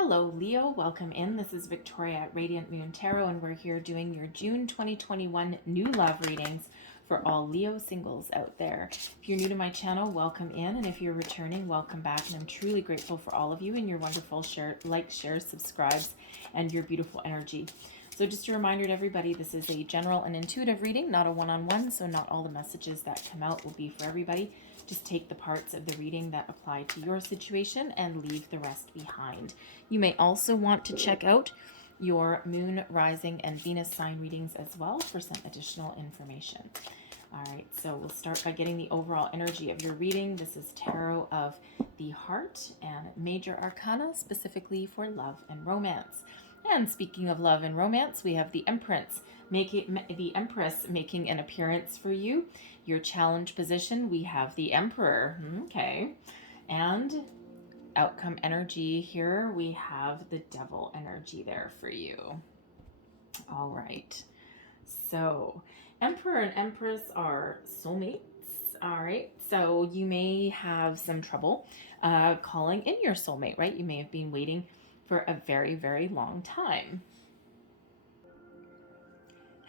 Hello, Leo. Welcome in. This is Victoria at Radiant Moon Tarot, and we're here doing your June 2021 new love readings for all Leo singles out there. If you're new to my channel, welcome in, and if you're returning, welcome back. And I'm truly grateful for all of you and your wonderful shares, subscribes, and your beautiful energy. So just a reminder to everybody, this is a general and intuitive reading, not a one-on-one, so not all the messages that come out will be for everybody. Just take the parts of the reading that apply to your situation and leave the rest behind. You may also want to check out your moon, rising, and Venus sign readings as well for some additional information. All right, so we'll start by getting the overall energy of your reading. This is Tarot of the Heart and Major Arcana, specifically for love and romance. And speaking of love and romance, we have the Empress making an appearance for you. Your challenge position, we have the Emperor. Okay. And outcome energy here, we have the Devil energy there for you. All right. So Emperor and Empress are soulmates. All right. So you may have some trouble calling in your soulmate, right? You may have been waiting for a very, very long time.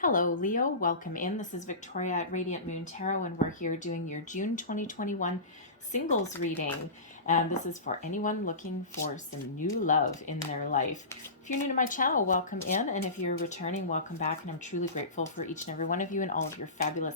Hello, Leo. Welcome in. This is Victoria at Radiant Moon Tarot, and we're here doing your June 2021 singles reading. And this is for anyone looking for some new love in their life. If you're new to my channel, welcome in. And if you're returning, welcome back. And I'm truly grateful for each and every one of you and all of your fabulous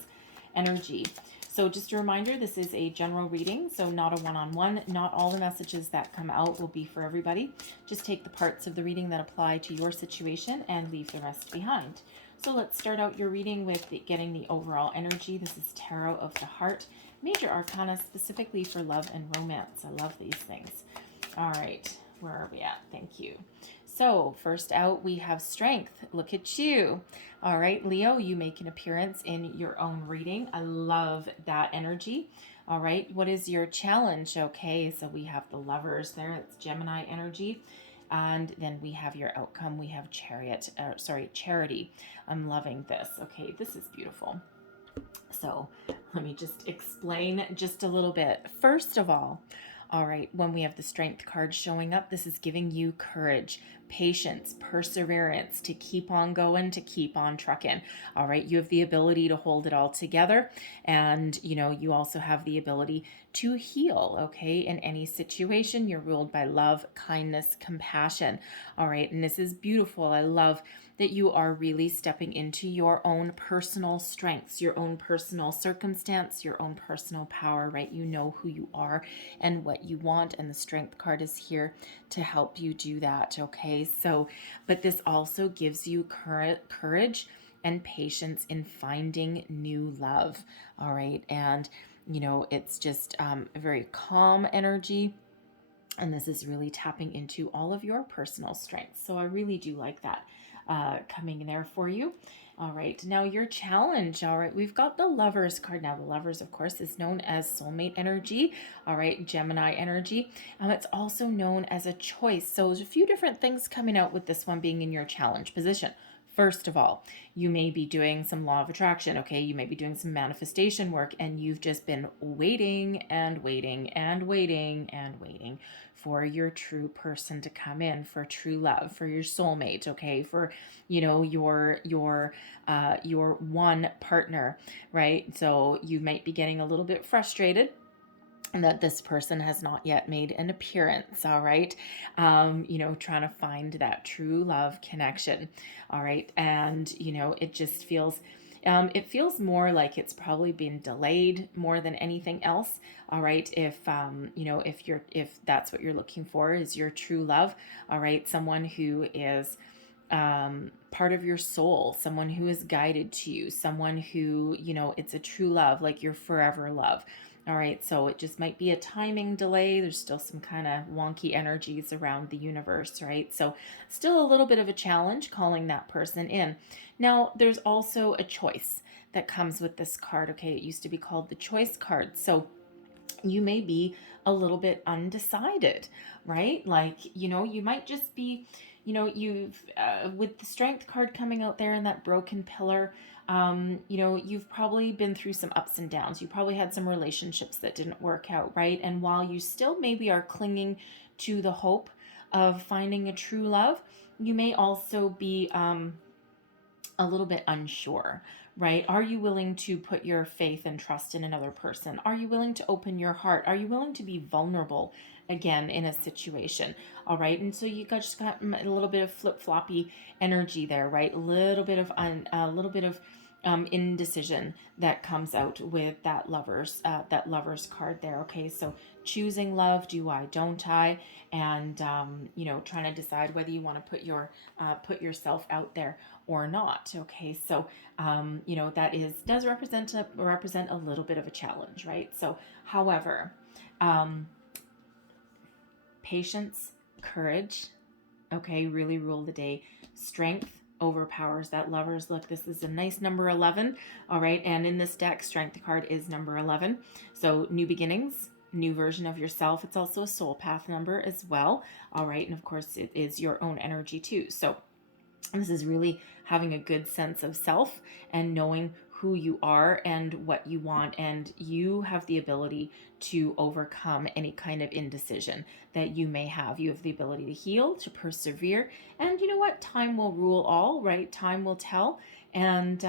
energy. So just a reminder, this is a general reading, so not a one-on-one. Not all the messages that come out will be for everybody. Just take the parts of the reading that apply to your situation and leave the rest behind. So let's start out your reading with getting the overall energy. This is Tarot of the Heart, Major Arcana, specifically for love and romance. I love these things. All right, where are we at? Thank you. So first out, we have Strength. Look at you. All right, Leo, you make an appearance in your own reading. I love that energy. All right, what is your challenge? Okay, so we have the Lovers there. It's Gemini energy. And then we have your outcome. We have Charity. I'm loving this. Okay, this is beautiful. So let me just explain just a little bit. First of all right, when we have the Strength card showing up, this is giving you courage, patience, perseverance to keep on going, to keep on trucking. All right, you have the ability to hold it all together, and you also have the ability to heal. Okay, in any situation, you're ruled by love, kindness, compassion. All right, and this is beautiful. I love that you are really stepping into your own personal strengths, your own personal circumstance, your own personal power, right? You know who you are and what you want, and the Strength card is here to help you do that. Okay, so but this also gives you courage and patience in finding new love. All right, and it's just a very calm energy, and this is really tapping into all of your personal strengths. So I really do like that coming in there for you. All right, now your challenge. All right, we've got the Lovers card. Now the Lovers, of course, is known as soulmate energy. All right, Gemini energy. It's also known as a choice. So there's a few different things coming out with this one being in your challenge position. First of all, you may be doing some law of attraction, okay? You may be doing some manifestation work, and you've just been waiting and waiting and waiting and waiting for your true person to come in, for true love, for your soulmate, okay? For, your one partner, right? So you might be getting a little bit frustrated that this person has not yet made an appearance. All right, trying to find that true love connection. All right, and it just feels it feels more like it's probably been delayed more than anything else. All right, if if that's what you're looking for is your true love. All right, someone who is part of your soul, someone who is guided to you, someone who it's a true love, like your forever love. All right, so it just might be a timing delay. There's still some kind of wonky energies around the universe, right? So still a little bit of a challenge calling that person in. Now, there's also a choice that comes with this card, okay? It used to be called the Choice card. So you may be a little bit undecided, right? Like, you might just be, you've, with the Strength card coming out there and that broken pillar, you've probably been through some ups and downs. You probably had some relationships that didn't work out, right? And while you still maybe are clinging to the hope of finding a true love. You may also be a little bit unsure, right? Are you willing to put your faith and trust in another person? Are you willing to open your heart? Are you willing to be vulnerable again in a situation? All right. And so you just got a little bit of flip-floppy energy there, right? A little bit of indecision that comes out with that lover's card there. Okay. So choosing love, do I, don't I? And, trying to decide whether you want to put yourself out there or not. Okay, so that does represent a little bit of a challenge, right? So, however, um, patience, courage, okay, really rule the day. Strength overpowers that lovers. Look, this is a nice number 11. All right, and in this deck, strength card is number 11. So new beginnings, new version of yourself. It's also a soul path number as well. All right, and of course it is your own energy too. So this is really having a good sense of self and knowing who you are and what you want, and you have the ability to overcome any kind of indecision that you may have. You have the ability to heal, to persevere, and you know what? Time will rule all, right? Time will tell, and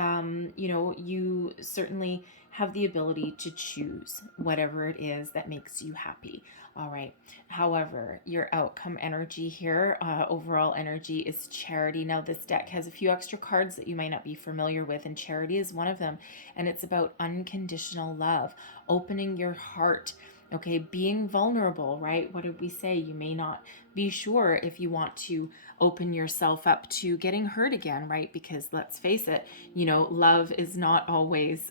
you certainly have the ability to choose whatever it is that makes you happy. All right. However, your outcome energy here, overall energy, is charity. Now, this deck has a few extra cards that you might not be familiar with, and charity is one of them. And it's about unconditional love, opening your heart, okay, being vulnerable, right? What did we say? You may not be sure if you want to open yourself up to getting hurt again, right? Because let's face it, love is not always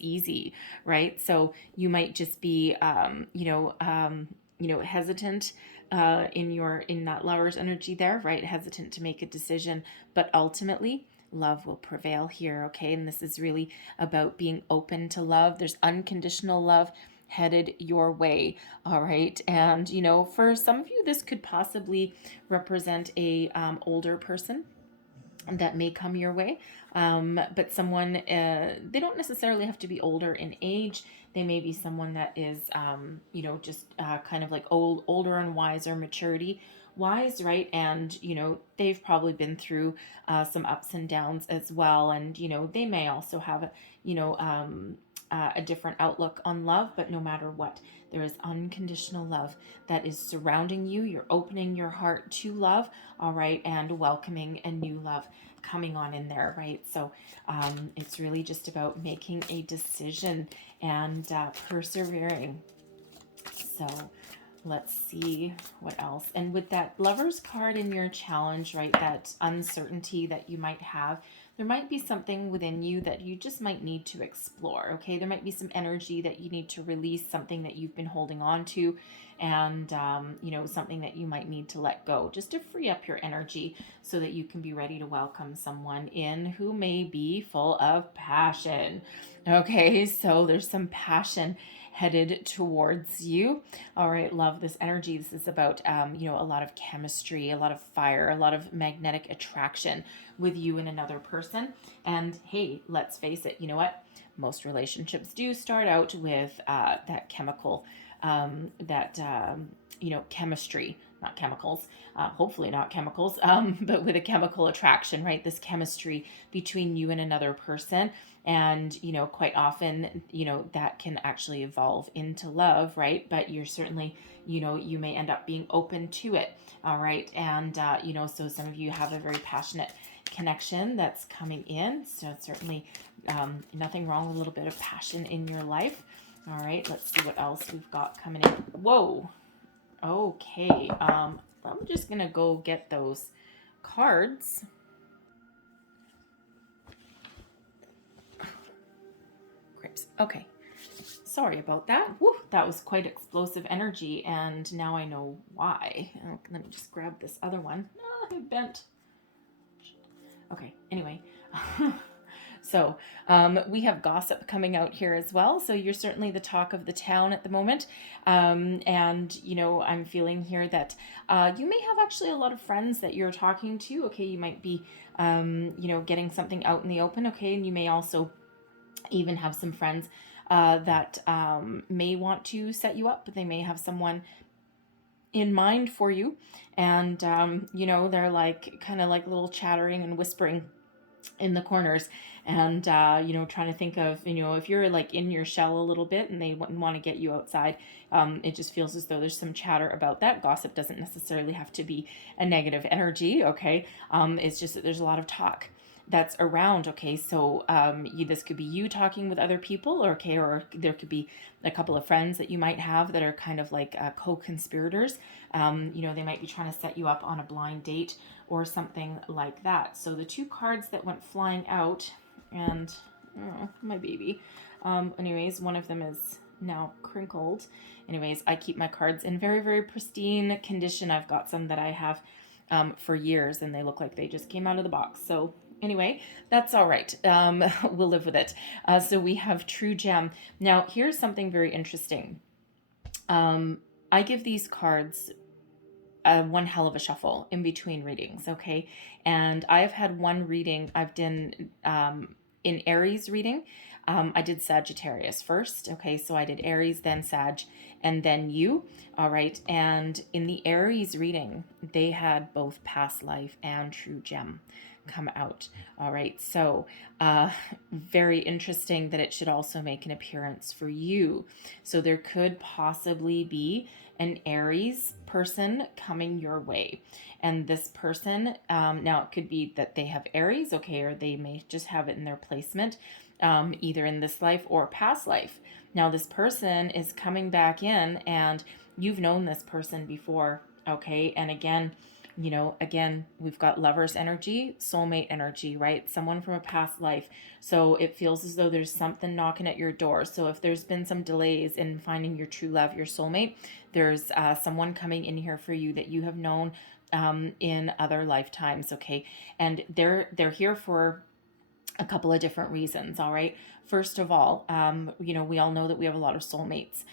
easy, right? So you might just be hesitant in that lover's energy there, right? Hesitant to make a decision, but ultimately love will prevail here. Okay, and this is really about being open to love. There's unconditional love headed your way. All right, and for some of you, this could possibly represent a older person that may come your way, but someone, they don't necessarily have to be older in age. They may be someone that is just kind of like older and wiser, maturity wise, right? And they've probably been through some ups and downs as well, and they may also have a different outlook on love. But no matter what, there is unconditional love that is surrounding you. You're opening your heart to love, all right, and welcoming a new love coming on in there, right? So it's really just about making a decision and persevering. So let's see what else. And with that lover's card in your challenge, right, that uncertainty that you might have, there might be something within you that you just might need to explore, okay? There might be some energy that you need to release, something that you've been holding on to, and, something that you might need to let go, just to free up your energy so that you can be ready to welcome someone in who may be full of passion, okay? So there's some passion headed towards you. All right, love this energy. This is about, a lot of chemistry, a lot of fire, a lot of magnetic attraction with you and another person. And hey, let's face it, you know what? Most relationships do start out with that chemical, chemistry, not chemicals, hopefully not chemicals, but with a chemical attraction, right? This chemistry between you and another person. And, quite often, that can actually evolve into love, right? But you're certainly, you may end up being open to it. All right. And, so some of you have a very passionate connection that's coming in. So it's certainly nothing wrong with a little bit of passion in your life. All right. Let's see what else we've got coming in. Whoa. Okay. I'm just going to go get those cards. Okay, sorry about that. Woo, that was quite explosive energy, and now I know why. Let me just grab this other one. I bent. Okay, anyway. So we have gossip coming out here as well. So you're certainly the talk of the town at the moment. And, I'm feeling here that you may have actually a lot of friends that you're talking to. Okay, you might be, getting something out in the open. Okay, and you may also even have some friends that may want to set you up, but they may have someone in mind for you. And, they're like kind of like little chattering and whispering in the corners, and trying to think of, if you're like in your shell a little bit and they want to get you outside. It just feels as though there's some chatter about that. Gossip doesn't necessarily have to be a negative energy, okay? It's just that there's a lot of talk that's around, okay? So this could be you talking with other people, okay? Or there could be a couple of friends that you might have that are kind of like co-conspirators. They might be trying to set you up on a blind date or something like that. So the two cards that went flying out, and oh, my baby. Anyways, one of them is now crinkled. Anyways, I keep my cards in very, very pristine condition. I've got some that I have for years, and they look like they just came out of the box. So anyway, that's all right. We'll live with it. So we have True Gem. Now, here's something very interesting. I give these cards one hell of a shuffle in between readings, okay? And I've had one reading I've done in Aries reading. I did Sagittarius first, okay? So I did Aries, then Sag, and then you, all right? And in the Aries reading, they had both Past Life and True Gem come out, all right? So very interesting that it should also make an appearance for you. So there could possibly be an Aries person coming your way. And this person, now it could be that they have Aries, okay, or they may just have it in their placement, either in this life or past life. Now this person is coming back in, and you've known this person before, okay? And again, we've got lover's energy, soulmate energy, right? Someone from a past life. So it feels as though there's something knocking at your door. So if there's been some delays in finding your true love, your soulmate, there's someone coming in here for you that you have known in other lifetimes, okay? And they're here for a couple of different reasons, all right? First of all, we all know that we have a lot of soulmates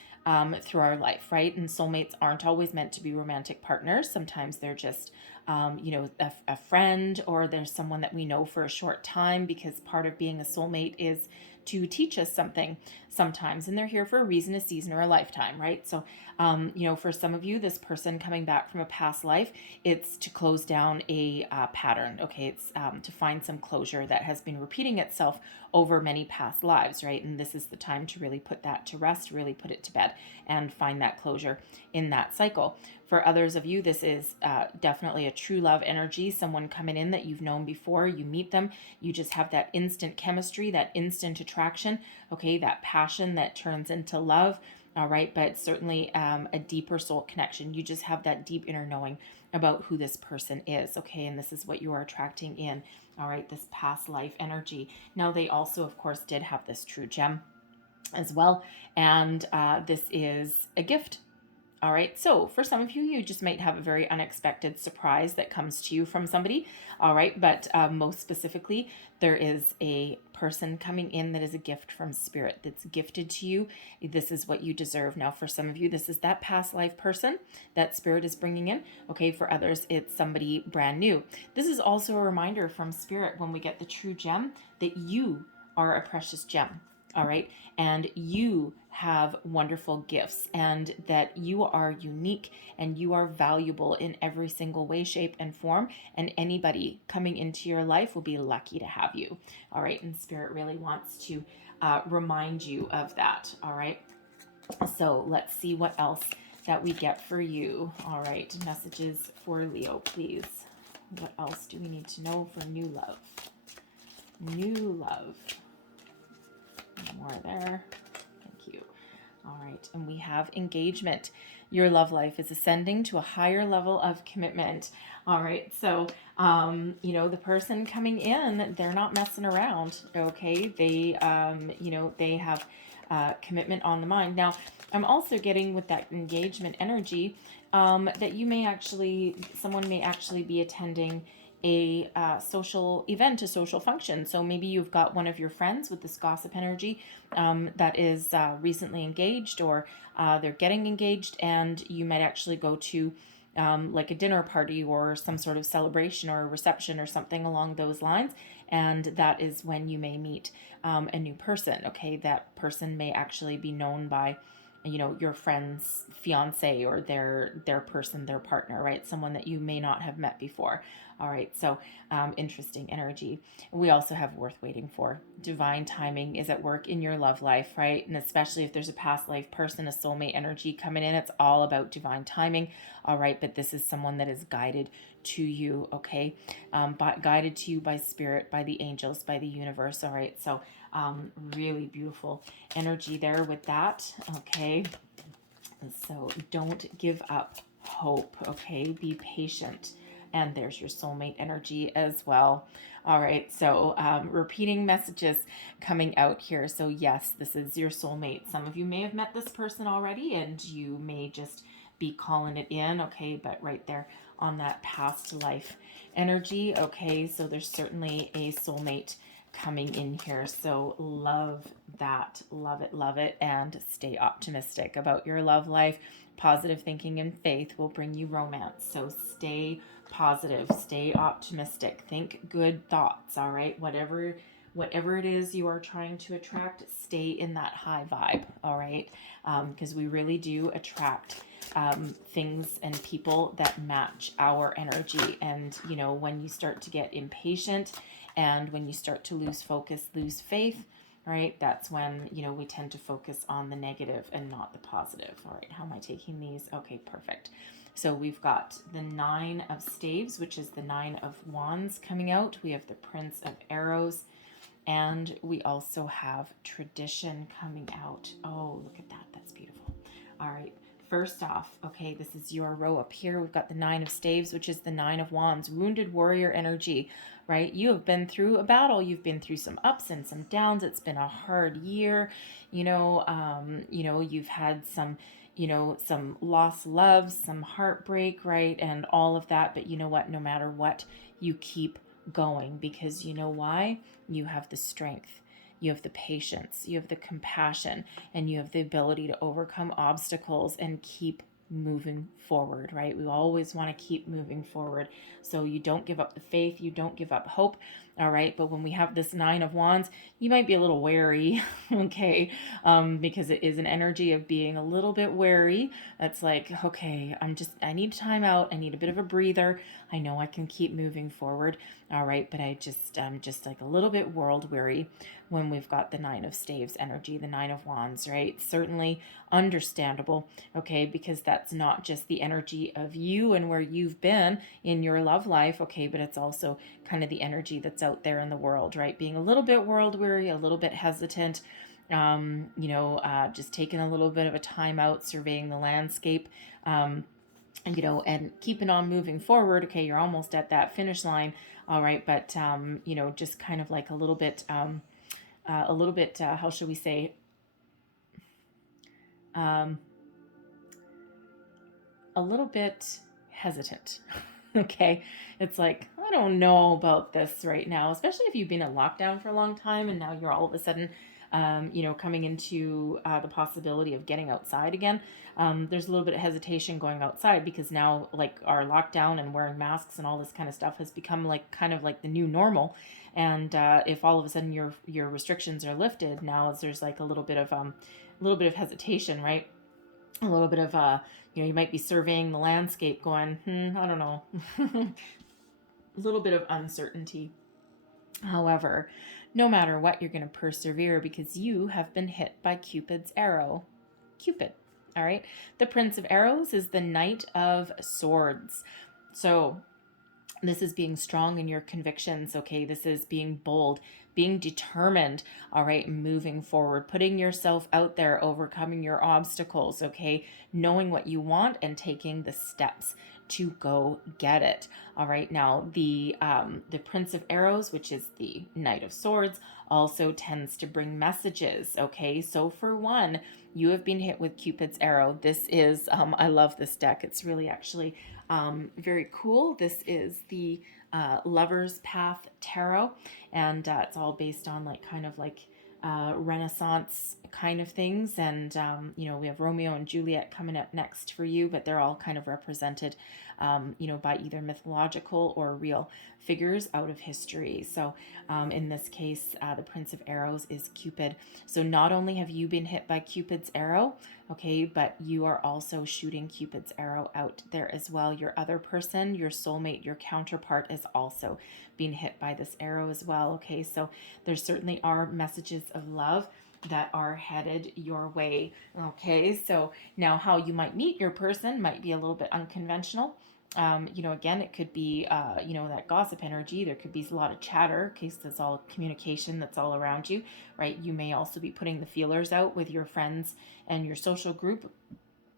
through our life, right? And soulmates aren't always meant to be romantic partners. Sometimes they're just, a friend, or there's someone that we know for a short time, because part of being a soulmate is to teach us something sometimes, and they're here for a reason, a season, or a lifetime, right? So, for some of you, this person coming back from a past life, it's to close down a pattern, okay? It's to find some closure that has been repeating itself over many past lives, right? And this is the time to really put that to rest, really put it to bed, and find that closure in that cycle. For others of you, this is definitely a true love energy, someone coming in that you've known before. You meet them, you just have that instant chemistry, that instant attraction, okay, that passion that turns into love, all right, but certainly a deeper soul connection. You just have that deep inner knowing about who this person is, okay, and this is what you are attracting in, all right, this past life energy. Now, they also, of course, did have this True Gem as well, and this is a gift. All right, so for some of you, you just might have a very unexpected surprise that comes to you from somebody. All right, but most specifically, there is a person coming in that is a gift from Spirit that's gifted to you. This is what you deserve. Now, for some of you, this is that past life person that Spirit is bringing in. Okay, for others, it's somebody brand new. This is also a reminder from Spirit when we get the True Gem that you are a precious gem. All right. And you have wonderful gifts, and that you are unique and you are valuable in every single way, shape, and form. And anybody coming into your life will be lucky to have you. All right. And Spirit really wants to remind you of that. All right. So let's see what else that we get for you. All right. Messages for Leo, please. What else do we need to know for new love? New love. More there. Thank you. All right. And we have engagement. Your love life is ascending to a higher level of commitment. All right. So, the person coming in, they're not messing around. Okay. They, they have commitment on the mind. Now, I'm also getting with that engagement energy that someone may actually be attending a social event, a social function. So maybe you've got one of your friends with this gossip energy that is recently engaged, or they're getting engaged, and you might actually go to like a dinner party or some sort of celebration or a reception or something along those lines. And that is when you may meet a new person. Okay, that person may actually be known by your friend's fiance or their person, their partner, right? Someone that you may not have met before. All right, so interesting energy. We also have worth waiting for. Divine timing is at work in your love life, right? And especially if there's a past life person, a soulmate energy coming in, it's all about divine timing. All right, but this is someone that is guided to you, okay? Guided to you by spirit, by the angels, by the universe. All right, so really beautiful energy there with that, okay? So don't give up hope, okay? Be patient. And there's your soulmate energy as well. All right, so repeating messages coming out here. So yes, this is your soulmate. Some of you may have met this person already and you may just be calling it in, okay? But right there on that past life energy, okay? So there's certainly a soulmate coming in here. So love that, love it, and stay optimistic about your love life. Positive thinking and faith will bring you romance. So stay positive, stay optimistic, think good thoughts. All right, whatever it is you are trying to attract, stay in that high vibe. All right, because we really do attract things and people that match our energy. And when you start to get impatient and when you start to lose focus, lose faith, right, that's when we tend to focus on the negative and not the positive. All right, how am I taking these? Okay, perfect. So we've got the 9 of Staves, which is the 9 of Wands coming out. We have the Prince of Arrows, and we also have Tradition coming out. Oh, look at that. That's beautiful. All right. First off, okay, this is your row up here. We've got the 9 of Staves, which is the 9 of Wands, wounded warrior energy, right? You have been through a battle. You've been through some ups and some downs. It's been a hard year. You've had some lost loves, some heartbreak, right? And all of that. But you know what? No matter what, you keep going, because you know why? You have the strength. You have the patience, you have the compassion, and you have the ability to overcome obstacles and keep moving forward, right? We always want to keep moving forward. So you don't give up the faith, you don't give up hope, all right? But when we have this 9 of Wands, you might be a little wary, okay? Because it is an energy of being a little bit wary. That's like, okay, I need time out. I need a bit of a breather. I know I can keep moving forward, all right? But I'm just like a little bit world weary when we've got the 9 of Staves energy, the 9 of Wands, right? Certainly understandable, okay? Because that's not just the energy of you and where you've been in your love life, okay? But it's also kind of the energy that's out there in the world, right? Being a little bit world weary, a little bit hesitant, just taking a little bit of a time out, surveying the landscape, and keeping on moving forward. Okay, you're almost at that finish line, all right? But just kind of like a little bit, how should we say, a little bit hesitant. Okay, it's like, I don't know about this right now, especially if you've been in lockdown for a long time and now you're all of a sudden coming into the possibility of getting outside again. There's a little bit of hesitation going outside because now, like, our lockdown and wearing masks and all this kind of stuff has become like kind of like the new normal. And if all of a sudden your restrictions are lifted, now there's like a little bit of hesitation, right? A little bit of you might be surveying the landscape, going, I don't know, a little bit of uncertainty. However, no matter what, you're going to persevere because you have been hit by Cupid's arrow. Cupid, all right? The Prince of Arrows is the Knight of Swords. So this is being strong in your convictions, okay? This is being bold, being determined, all right? Moving forward, putting yourself out there, overcoming your obstacles, okay? Knowing what you want and taking the steps to go get it. All right. Now the Prince of Arrows, which is the Knight of Swords, also tends to bring messages. Okay. So for one, you have been hit with Cupid's arrow. This is I love this deck. It's really actually very cool. This is the Lover's Path Tarot, and it's all based on like kind of like Renaissance kind of things. And, we have Romeo and Juliet coming up next for you, but they're all kind of represented, by either mythological or real figures out of history. So in this case, the Prince of Arrows is Cupid. So not only have you been hit by Cupid's arrow, okay, but you are also shooting Cupid's arrow out there as well. Your other person, your soulmate, your counterpart is also being hit by this arrow as well. Okay, so there certainly are messages of love that are headed your way. Okay, so now how you might meet your person might be a little bit unconventional. Again, it could be, that gossip energy. There could be a lot of chatter, because that's all communication that's all around you, right? You may also be putting the feelers out with your friends and your social group,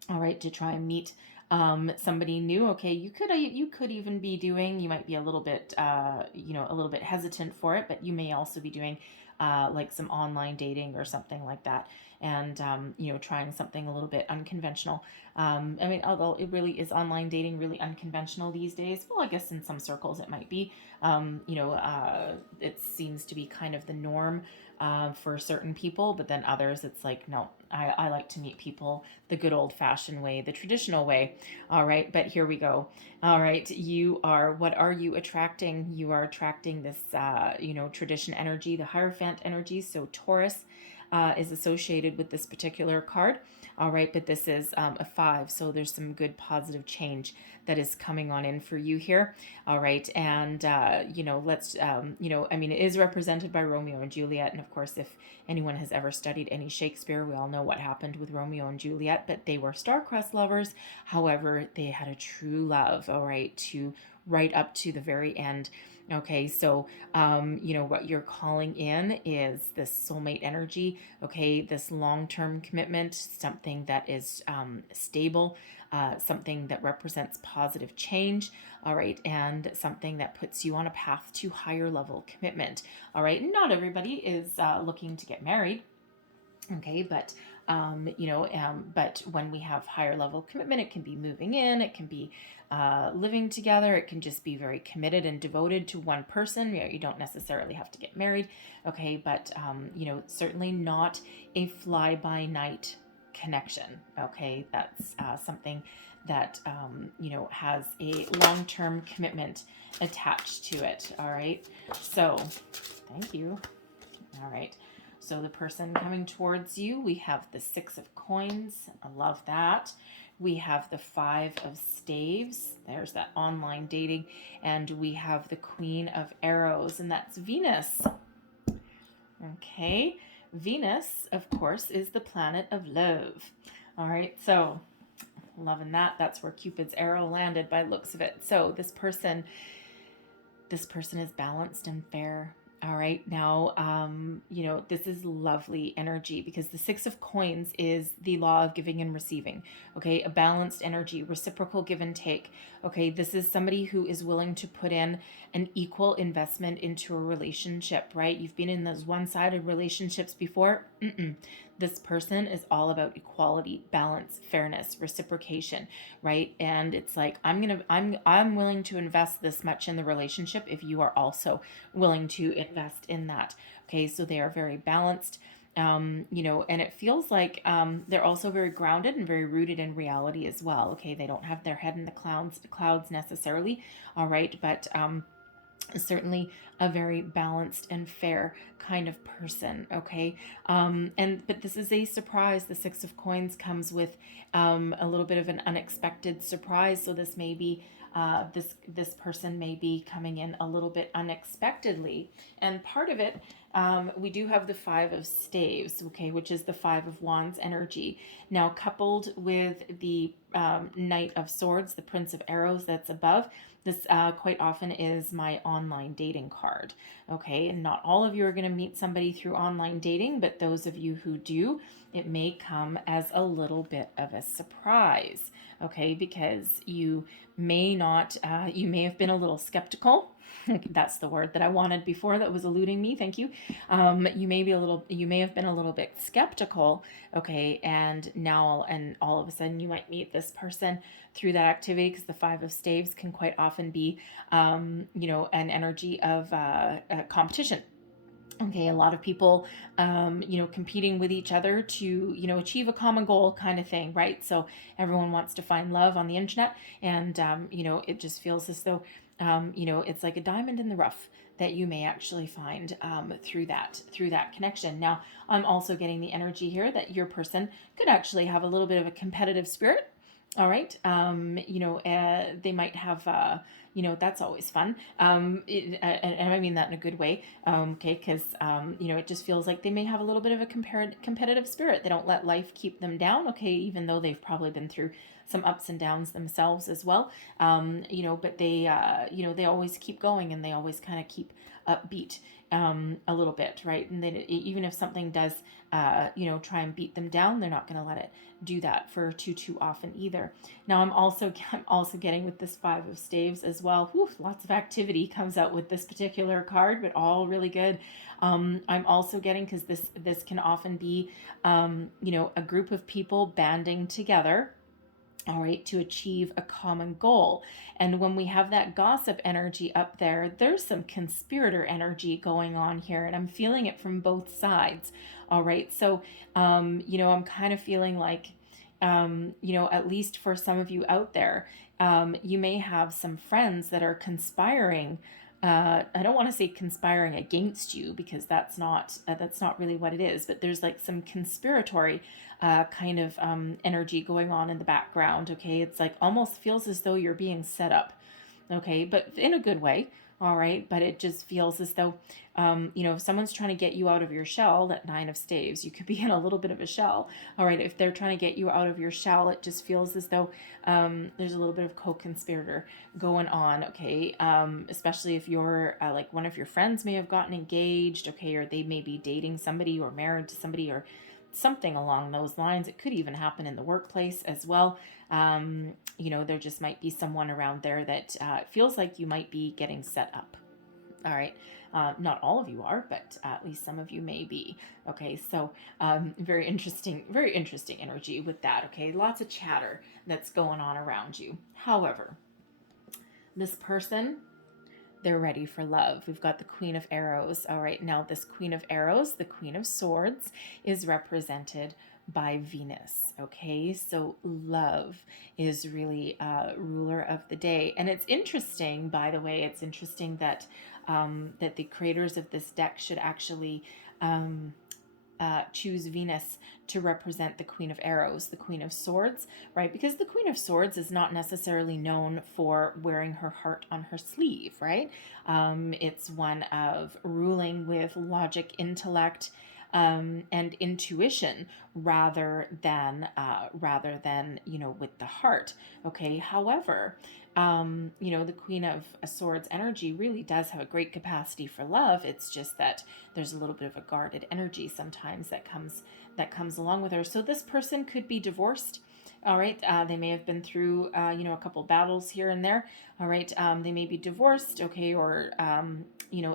all right, to try and meet somebody new. Okay, you could even be doing, you might be a little bit hesitant for it, but you may also be doing like some online dating or something like that, and trying something a little bit unconventional. Although it really is online dating really unconventional these days. Well, I guess in some circles it might be. It seems to be kind of the norm for certain people, but then others it's like, no, I like to meet people the good old-fashioned way, the traditional way. All right, but here we go. All right, what are you attracting? You are attracting this tradition energy, the Hierophant energy. So Taurus is associated with this particular card. All right, but this is a 5, so there's some good positive change that is coming on in for you here. All right, and it is represented by Romeo and Juliet, and of course, if anyone has ever studied any Shakespeare, we all know what happened with Romeo and Juliet, but they were star-crossed lovers. However, they had a true love, all right, to right up to the very end. Okay, so, what you're calling in is this soulmate energy, okay, this long-term commitment, something that is stable, something that represents positive change, all right, and something that puts you on a path to higher level commitment, all right. Not everybody is looking to get married, okay, but but when we have higher level commitment, it can be moving in, it can be living together, it can just be very committed and devoted to one person. You don't necessarily have to get married, okay, but certainly not a fly-by-night connection, okay. That's something that has a long-term commitment attached to it, all right. So thank you. All right, so the person coming towards you, we have the 6 of coins. I love that. We have the 5 of staves. There's that online dating. And we have the Queen of Arrows, and that's Venus. Okay, Venus, of course, is the planet of love. All right, so loving that. That's where Cupid's arrow landed by looks of it. So this person is balanced and fair. All right, now, this is lovely energy, because the 6 of coins is the law of giving and receiving, okay? A balanced energy, reciprocal give and take, okay? This is somebody who is willing to put in an equal investment into a relationship, right? You've been in those one-sided relationships before. This person is all about equality, balance, fairness, reciprocation, right? And it's like, I'm willing to invest this much in the relationship if you are also willing to invest in that. Okay, so they are very balanced. And it feels like they're also very grounded and very rooted in reality as well. Okay, they don't have their head in the clouds necessarily. All right, but certainly a very balanced and fair kind of person. Okay, but this is a surprise. The 6 of coins comes with a little bit of an unexpected surprise. So this may be this person may be coming in a little bit unexpectedly, and part of it, we do have the 5 of staves, okay, which is the 5 of wands energy. Now, coupled with the Knight of Swords, the Prince of Arrows that's above, this quite often is my online dating card, okay? And not all of you are going to meet somebody through online dating, but those of you who do, it may come as a little bit of a surprise, okay? Because you may have been a little skeptical. That's the word that I wanted before that was eluding me. Thank you. You may have been a little bit skeptical, okay, and all of a sudden you might meet this person through that activity, because the 5 of staves can quite often be, an energy of competition. Okay, a lot of people, competing with each other to, achieve a common goal kind of thing, right? So everyone wants to find love on the internet, and, it just feels as though, it's like a diamond in the rough that you may actually find through that connection. Now, I'm also getting the energy here that your person could actually have a little bit of a competitive spirit. All right. They might have, that's always fun. And I mean that in a good way. Okay. Because, it just feels like they may have a little bit of a competitive spirit. They don't let life keep them down. Okay. Even though they've probably been through some ups and downs themselves as well. But they always keep going, and they always kind of keep upbeat a little bit, right? And then even if something does, try and beat them down, they're not going to let it do that for too often either. Now I'm also getting with this Five of Staves as well. Whew, lots of activity comes out with this particular card, but all really good. I'm also getting, because this can often be, a group of people banding together, all right, to achieve a common goal. And when we have that gossip energy up there, there's some conspirator energy going on here, and I'm feeling it from both sides. All right, so, I'm kind of feeling like, at least for some of you out there, you may have some friends that are conspiring. I don't want to say conspiring against you, because that's not really what it is. But there's like some conspiratory kind of energy going on in the background. Okay, it's like almost feels as though you're being set up. Okay, but in a good way. All right, but it just feels as though, if someone's trying to get you out of your shell, that Nine of Staves, you could be in a little bit of a shell. All right, if they're trying to get you out of your shell, it just feels as though there's a little bit of co-conspirator going on. Okay, especially if you're like one of your friends may have gotten engaged. Okay, or they may be dating somebody or married to somebody or something along those lines. It could even happen in the workplace as well. There just might be someone around there that feels like you might be getting set up. All right. Not all of you are, but at least some of you may be. Okay, so very interesting energy with that. Okay, lots of chatter that's going on around you. However, this person, they're ready for love. We've got the Queen of Arrows. All right, now this Queen of Arrows, the Queen of Swords, is represented by Venus. Okay, so love is really ruler of the day. And it's interesting, by the way, it's interesting that that the creators of this deck should actually choose Venus to represent the Queen of Arrows, the Queen of Swords, right? Because the Queen of Swords is not necessarily known for wearing her heart on her sleeve, right? It's one of ruling with logic, intellect, and intuition rather than with the heart. Okay. However, the Queen of Swords energy really does have a great capacity for love. It's just that there's a little bit of a guarded energy sometimes that comes along with her. So this person could be divorced. All right, they may have been through, a couple battles here and there. All right, they may be divorced, okay, or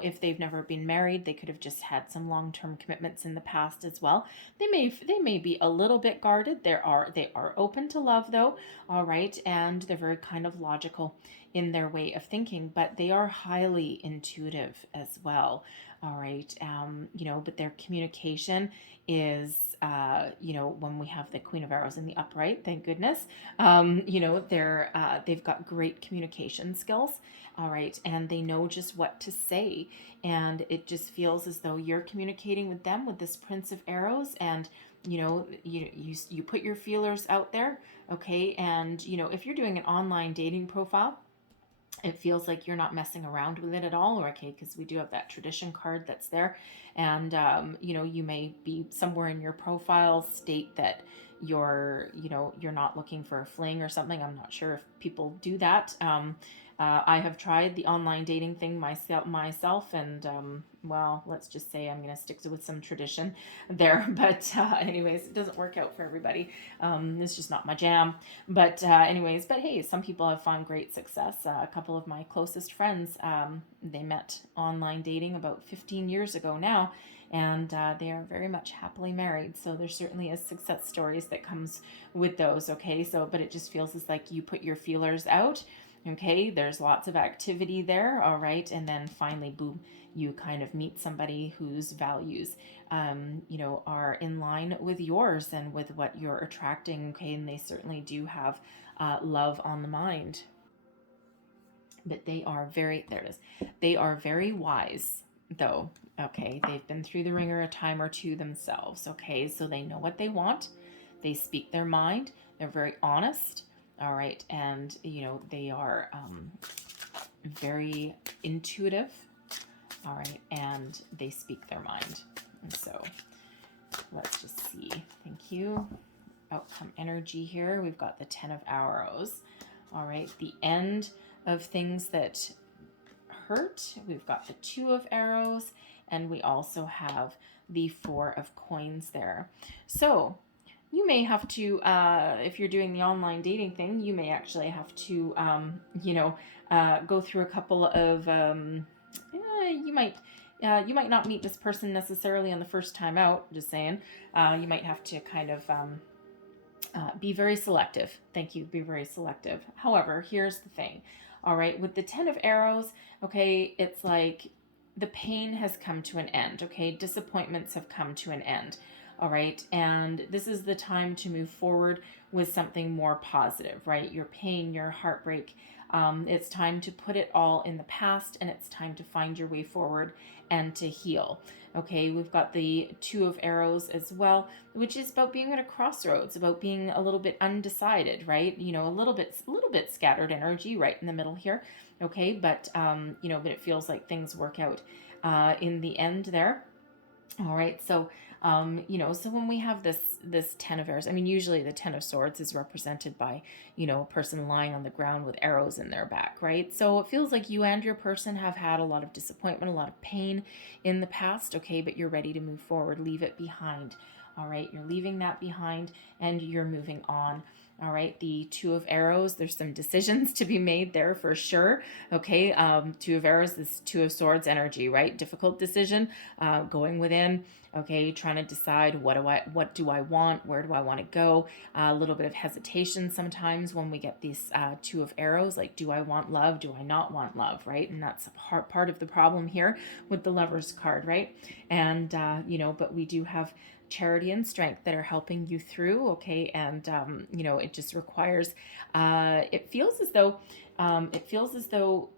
if they've never been married, they could have just had some long-term commitments in the past as well. They may be a little bit guarded. They are open to love though. All right, and they're very kind of logical in their way of thinking, but they are highly intuitive as well. All right, but their communication is, when we have the Queen of Arrows in the upright, thank goodness, they've got great communication skills. All right, and they know just what to say, and it just feels as though you're communicating with them with this Prince of Arrows, and you put your feelers out there, okay, and if you're doing an online dating profile, it feels like you're not messing around with it at all, or okay, because we do have that tradition card that's there, and you may be somewhere in your profile state that you're not looking for a fling or something. I'm not sure if people do that. I have tried the online dating thing myself, and well, let's just say I'm going to stick with some tradition there. But anyways, it doesn't work out for everybody. It's just not my jam. But but hey, some people have found great success. A couple of my closest friends, they met online dating about 15 years ago now, and they are very much happily married. So there certainly is success stories that comes with those. Okay, so but it just feels as like you put your feelers out. Okay, there's lots of activity there, all right, and then finally, boom, you kind of meet somebody whose values, are in line with yours and with what you're attracting, okay, and they certainly do have love on the mind. But they are very, there it is, they are very wise, though, okay, they've been through the ringer a time or two themselves, okay, so they know what they want, they speak their mind, they're very honest, all right, and they are very intuitive, all right, and they speak their mind. And so let's just see. Thank you. Outcome energy here. We've got the 10 of arrows. All right, the end of things that hurt. We've got the 2 of arrows, and we also have the 4 of coins there. So you may have to, if you're doing the online dating thing, you may actually have to, go through a couple of, you might not meet this person necessarily on the first time out, just saying. You might have to kind of be very selective. Thank you. Be very selective. However, here's the thing. All right. With the 10 of arrows, okay, it's like the pain has come to an end. Okay. Disappointments have come to an end. All right. And this is the time to move forward with something more positive, right? Your pain, your heartbreak. It's time to put it all in the past, and it's time to find your way forward and to heal. Okay, we've got the 2 of arrows as well, which is about being at a crossroads, about being a little bit undecided, right? A little bit scattered energy right in the middle here. Okay, but but it feels like things work out in the end there. All right, so so when we have this 10 of arrows, I mean, usually the 10 of swords is represented by, a person lying on the ground with arrows in their back, right? So it feels like you and your person have had a lot of disappointment, a lot of pain in the past, okay, but you're ready to move forward, leave it behind. All right, you're leaving that behind and you're moving on. All right, the 2 of arrows, there's some decisions to be made there for sure. Okay, 2 of arrows, this 2 of swords energy, right? Difficult decision, going within. Okay, trying to decide what do I want, where do I want to go. A little bit of hesitation sometimes when we get these 2 of arrows, like, do I want love, do I not want love, right? And that's part of the problem here with the Lovers card, right? And but we do have charity and strength that are helping you through, okay, and it just requires it feels as though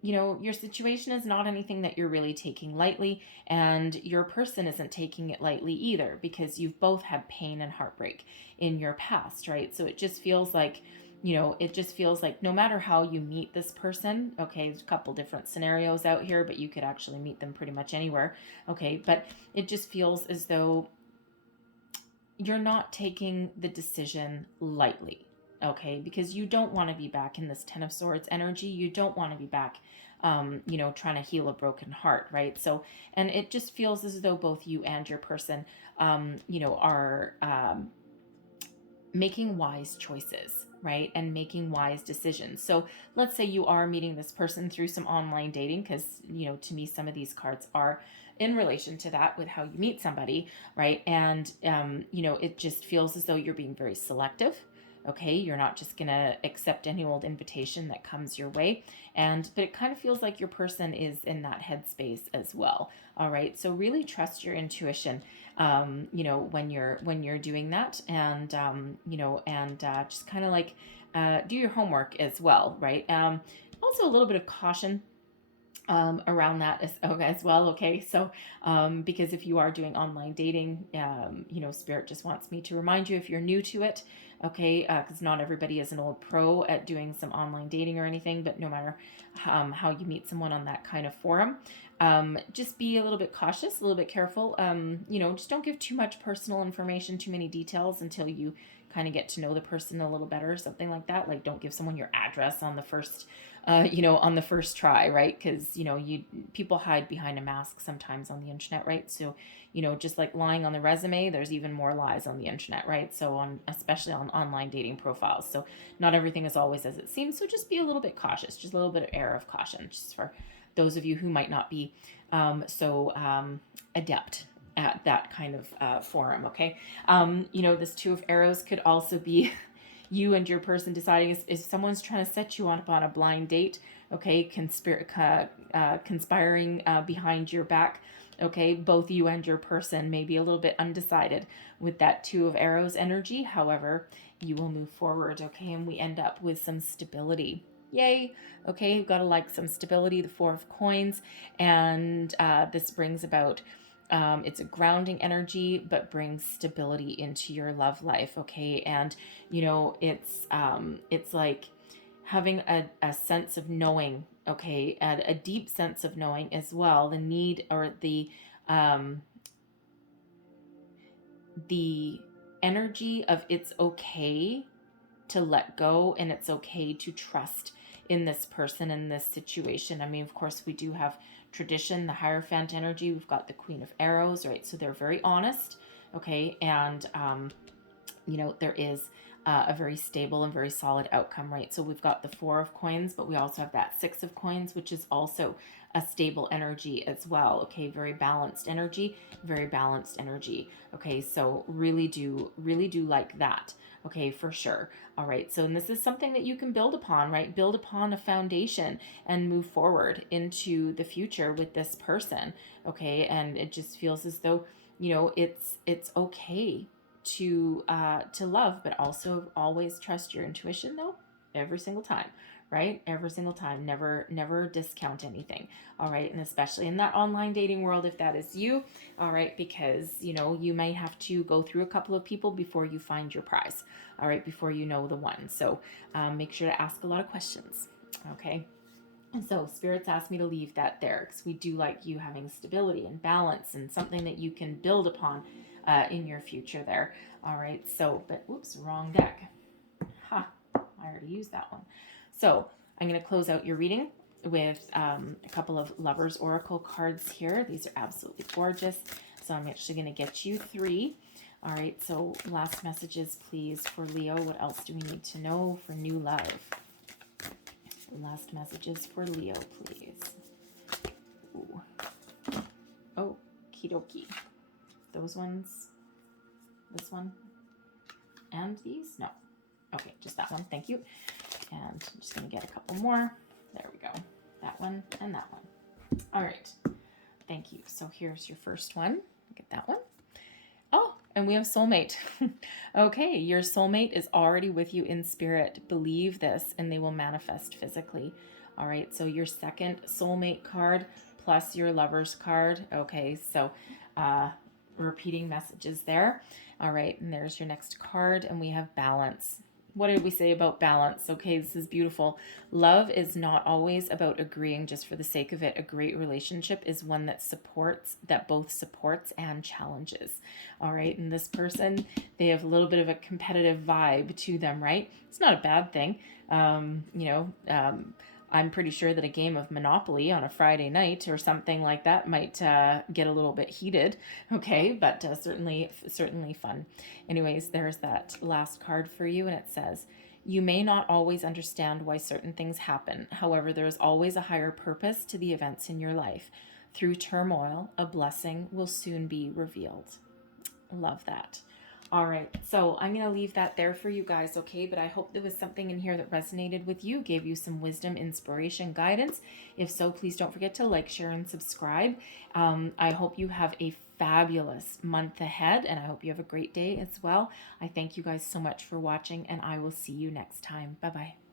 your situation is not anything that you're really taking lightly, and your person isn't taking it lightly either, because you've both had pain and heartbreak in your past, right? So it just feels like no matter how you meet this person, okay, there's a couple different scenarios out here, but you could actually meet them pretty much anywhere, okay, but it just feels as though you're not taking the decision lightly, okay, because you don't want to be back in this 10 of swords energy. You don't want to be back trying to heal a broken heart, right? So, and it just feels as though both you and your person are making wise choices, right? And making wise decisions. So let's say you are meeting this person through some online dating, because, to me, some of these cards are in relation to that with how you meet somebody, right? And, it just feels as though you're being very selective. Okay, you're not just gonna accept any old invitation that comes your way, but it kind of feels like your person is in that headspace as well. All right, so really trust your intuition, when you're doing that, and just kind of like do your homework as well, right? Also a little bit of caution around that as well. Okay, so because if you are doing online dating, Spirit just wants me to remind you, if you're new to it, okay, because not everybody is an old pro at doing some online dating or anything, but no matter how you meet someone on that kind of forum, just be a little bit cautious, a little bit careful. Just don't give too much personal information, too many details until you kind of get to know the person a little better, something like that. Like, don't give someone your address on the first on the first try, right? Because people hide behind a mask sometimes on the internet, right? So just like lying on the resume, there's even more lies on the internet, right? So especially on online dating profiles, so not everything is always as it seems. So just be a little bit cautious, just a little bit of air of caution, just for those of you who might not be so adept at that kind of forum. Okay, this 2 of arrows could also be you and your person deciding if someone's trying to set you up on a blind date, okay, conspiring behind your back, okay, both you and your person may be a little bit undecided with that Two of Arrows energy. However, you will move forward, okay, and we end up with some stability. Yay. Okay, you've got to like some stability, the Four of Coins, and this brings about it's a grounding energy, but brings stability into your love life. Okay, and you know it's like having a sense of knowing. Okay, and a deep sense of knowing as well. The need or the energy of it's okay to let go, and it's okay to trust in this person, in this situation. I mean, of course, we do have tradition, the Hierophant energy. We've got the Queen of Arrows, right? So they're very honest, okay? And, there is a very stable and very solid outcome, right? So we've got the Four of Coins, but we also have that Six of Coins, which is also a stable energy as well, okay? Very balanced energy, very balanced energy, okay? So really do like that, okay, for sure. All right, so and this is something that you can build upon, right? Build upon a foundation and move forward into the future with this person, okay? And it just feels as though, it's okay to love, but also always trust your intuition, though, every single time, right? Every single time. Never discount anything. All right, and especially in that online dating world, if that is you, all right, because you may have to go through a couple of people before you find your prize, all right, before you know the one. So make sure to ask a lot of questions, okay? And so spirits asked me to leave that there because we do like you having stability and balance and something that you can build upon in your future there. All right, so, but whoops, wrong deck. Ha, I already used that one. So I'm going to close out your reading with a couple of Lovers Oracle cards here. These are absolutely gorgeous. So I'm actually going to get you 3. All right, so last messages, please, for Leo. What else do we need to know for new love? Last messages for Leo, please. Ooh. Oh, kidoki. Those ones. This one. And these? No. Okay, just that one. Thank you. And I'm just going to get a couple more. There we go. That one and that one. All right. Thank you. So here's your first one. Get that one. Oh, and we have soulmate. Okay, your soulmate is already with you in spirit. Believe this and they will manifest physically. All right, so your second soulmate card plus your lover's card. Okay, so repeating messages there. All right, and there's your next card, and we have balance. What did we say about balance? Okay, this is beautiful. Love is not always about agreeing just for the sake of it. A great relationship is one that both supports and challenges. All right, and this person, they have a little bit of a competitive vibe to them, right? It's not a bad thing. I'm pretty sure that a game of Monopoly on a Friday night or something like that might get a little bit heated, okay, but certainly fun. Anyways, there's that last card for you, and it says, you may not always understand why certain things happen. However, there is always a higher purpose to the events in your life. Through turmoil, a blessing will soon be revealed. Love that. All right, so I'm going to leave that there for you guys, okay? But I hope there was something in here that resonated with you, gave you some wisdom, inspiration, guidance. If so, please don't forget to like, share, and subscribe. I hope you have a fabulous month ahead, and I hope you have a great day as well. I thank you guys so much for watching, and I will see you next time. Bye-bye.